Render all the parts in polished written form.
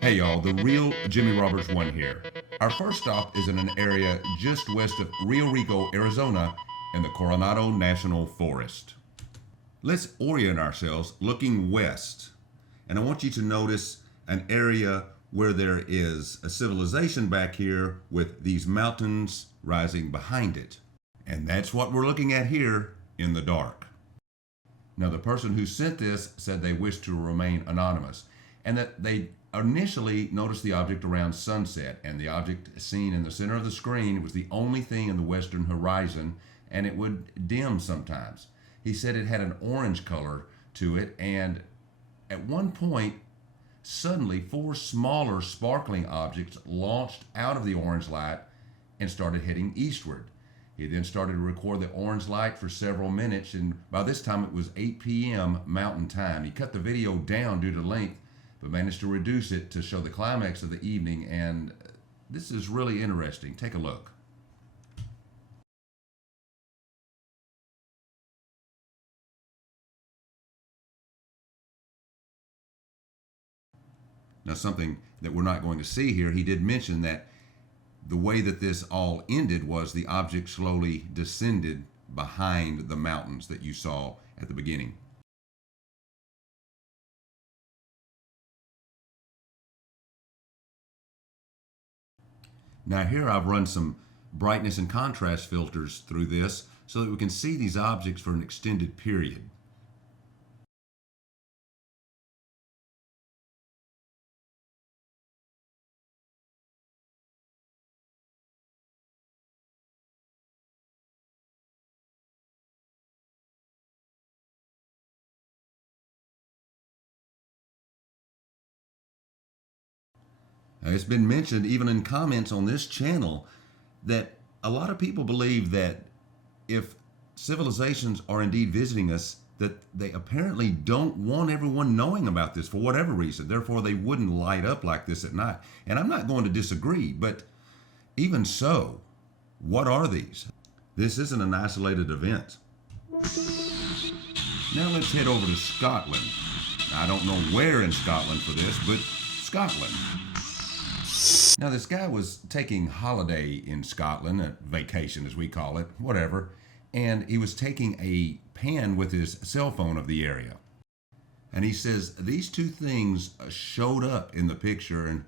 Hey y'all, the real Jimmy Roberts 1 here. Our first stop is in an area just west of Rio Rico, Arizona, in the Coronado National Forest. Let's orient ourselves looking west, and I want you to notice an area where there is a civilization back here with these mountains rising behind it. And that's what we're looking at here in the dark. Now, the person who sent this said they wish to remain anonymous, and that they initially noticed the object around sunset, and the object seen in the center of the screen was the only thing in the western horizon, and it would dim sometimes. He said it had an orange color to it, and at one point, suddenly 4 smaller sparkling objects launched out of the orange light and started heading eastward. He then started to record the orange light for several minutes, and by this time it was 8 p.m. Mountain Time. He cut the video down due to length, but managed to reduce it to show the climax of the evening, and this is really interesting. Take a look. Now, something that we're not going to see here, he did mention that the way that this all ended was the object slowly descended behind the mountains that you saw at the beginning. Now here I've run some brightness and contrast filters through this so that we can see these objects for an extended period. Now, it's been mentioned even in comments on this channel that a lot of people believe that if civilizations are indeed visiting us, that they apparently don't want everyone knowing about this for whatever reason. Therefore, they wouldn't light up like this at night. And I'm not going to disagree, but even so, what are these? This isn't an isolated event. Now let's head over to Scotland. I don't know where in Scotland for this, but Scotland. Now, this guy was taking holiday in Scotland, a vacation as we call it, whatever, and he was taking a pan with his cell phone of the area. And he says these 2 things showed up in the picture, and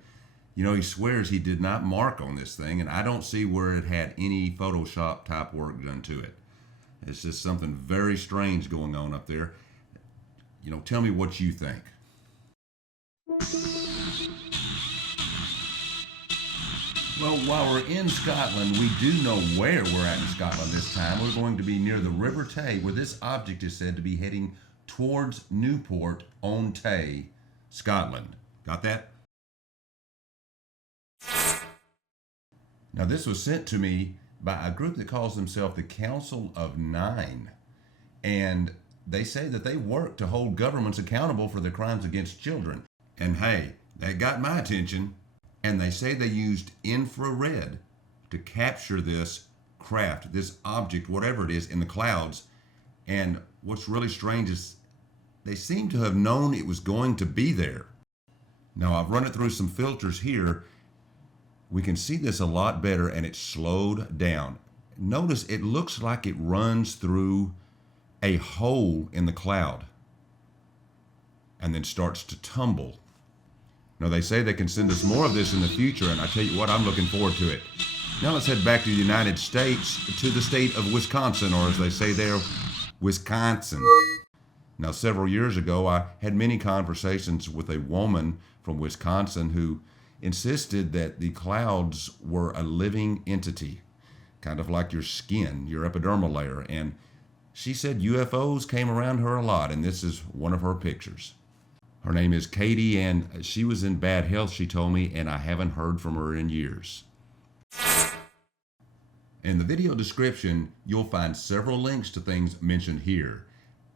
he swears he did not mark on this thing, and I don't see where it had any Photoshop type work done to it. It's just something very strange going on up there. Tell me what you think. Well, while we're in Scotland, we do know where we're at in Scotland this time. We're going to be near the River Tay, where this object is said to be heading towards Newport-on-Tay, Scotland. Got that? Now, this was sent to me by a group that calls themselves the Council of Nine. And they say that they work to hold governments accountable for their crimes against children. And hey, that got my attention. And they say they used infrared to capture this craft, this object, whatever it is, in the clouds. And what's really strange is they seem to have known it was going to be there. Now, I've run it through some filters here. We can see this a lot better, and it's slowed down. Notice it looks like it runs through a hole in the cloud and then starts to tumble. Now, they say they can send us more of this in the future, and I tell you what, I'm looking forward to it. Now let's head back to the United States, to the state of Wisconsin, or as they say there, Wisconsin. Now, several years ago, I had many conversations with a woman from Wisconsin who insisted that the clouds were a living entity, kind of like your skin, your epidermal layer. And she said UFOs came around her a lot, and this is one of her pictures. Her name is Katie, and she was in bad health, she told me, and I haven't heard from her in years. In the video description, you'll find several links to things mentioned here.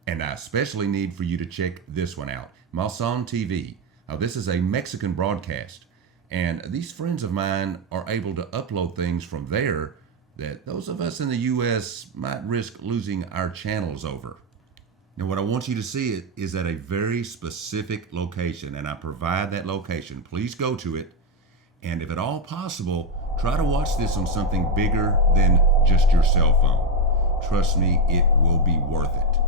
And I especially need for you to check this one out, MaussanTV. Now, this is a Mexican broadcast, and these friends of mine are able to upload things from there that those of us in the U.S. might risk losing our channels over. Now, what I want you to see is at a very specific location, and I provide that location. Please go to it, and if at all possible, try to watch this on something bigger than just your cell phone. Trust me, it will be worth it.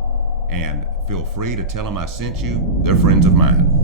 And feel free to tell them I sent you. They're friends of mine.